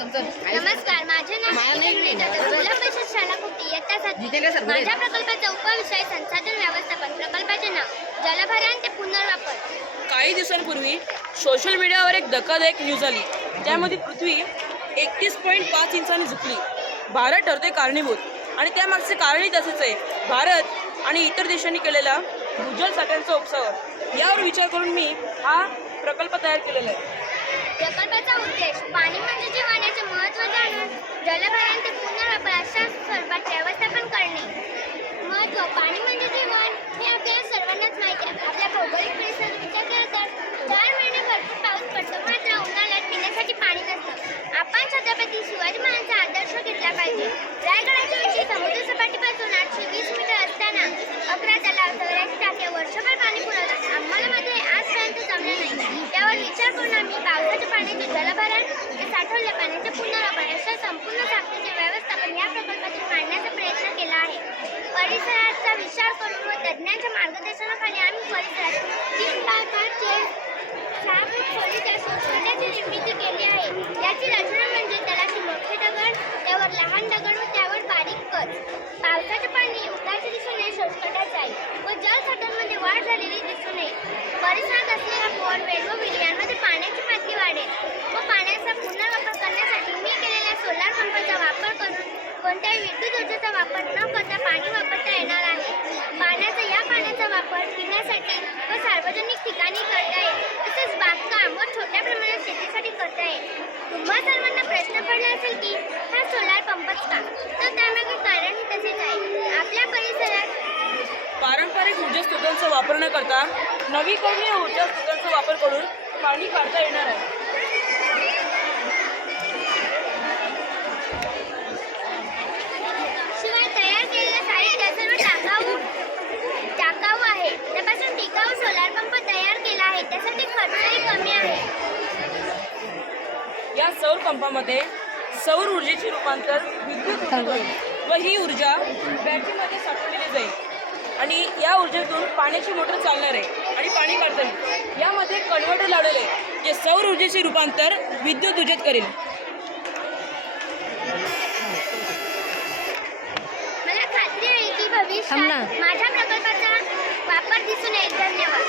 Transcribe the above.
नमस्कार माझे नाव परिषद शाळा इयत्ता. माझ्या प्रकल्पाचा उपविषय संसाधन व्यवस्थापन. प्रकल्पाचे नाव जलभरण ते पुनर्वापर. काही दिवसांपूर्वी सोशल मीडियावर एक धक्कादायक न्यूज आली. त्यामध्ये पृथ्वी एकतीस पॉईंट पाच इंचांनी झुकली. भारत ठरते कारणीभूत. आणि त्यामागचे कारणही तसेच आहे. भारत आणि इतर देशांनी केलेला भूजल साठ्यांचा उपसावर यावर विचार करून मी हा प्रकल्प तयार केलेला आहे. प्रकल्पाचा उद्देश पाणी म्हणजे जीवनाचे महत्त्व जाणून जलभरण पुनर्वापराच्या स्वरूपात व्यवस्थापन करणे. महत्त्व पाणी म्हणजे जीवन हे आपल्याला सर्वांनाच माहिती आहे. आपल्या भौगोलिक परिसर विचार केला तर चार महिने भरपूर पाऊस पडतो. मात्र उन्हाळ्यात पिण्यासाठी पाणी नसतं. आपण छत्रपती शिवाजी महाराजांचा आदर्श घेतला पाहिजे. रायगडाच्या विचार करून व तज्ज्ञांच्या मार्गदर्शनाखाली आम्ही परिसरात तीन बाय पाचचे सहा खोलीच्या निर्मिती केली आहे. याची रचना म्हणजे तलाशी मोठे दगड त्यावर लहान दगड व त्यावर बारीक कच. पावसाचे पाणी उतारच्या दिसून शोषखड्यात जाईल व जलसाठ्यांमध्ये म्हणजे वाढ झालेली दिसून येईल. परिसरात असलेल्या बोरवेल व विहीर यांमध्ये पाण्याची माती वाढेल व पाण्याचा पुनर्वापर करण्यास मी केलेल्या सोलार पंपाचा वापर करून कोणत्याही विद्युत ऊर्जेचा वापर न करता पाणी वापरता येणार आहे पाण्याचा या पाण्याचा वापर पिण्यासाठी व सार्वजनिक ठिकाणी करता येईल तसेच बागकाम व छोट्या प्रमाणात शेतीसाठी करता येईल तुम्हा सर्वांना प्रश्न पडला असेल की हा सोलार पंपच का तर त्यामागे कारणही तसेच आहे आपल्या परिसरात पारंपरिक ऊर्जा स्रोतांचा वापर न करता नवीकरणीय ऊर्जा स्रोतांचा वापर करून पाणी काढता येणार आहे. शिवाय तयार केलेलं साहित्य सर्व टाकाऊ टाकाऊ आहे. त्यापासून टिकाऊ सोलार पंप तयार केला आहे. त्यासाठी खर्चही कमी आहे. या सौर पंपामध्ये सौर ऊर्जेचे रूपांतर विद्युत व ही ऊर्जा बॅटरीमध्ये साठवलेली जाईल. आणि या ऊर्जेतून पाण्याची मोटर चालणार आहे आणि पाणी काढता यामध्ये कन्व्हर्टर लावलेले आहे जे सौर ऊर्जेचे रूपांतर विद्युत ऊर्जेत करेल. मला खात्री आहे की भविष्यात माझ्या प्रकल्पाचा वापर दिसून येईल. धन्यवाद.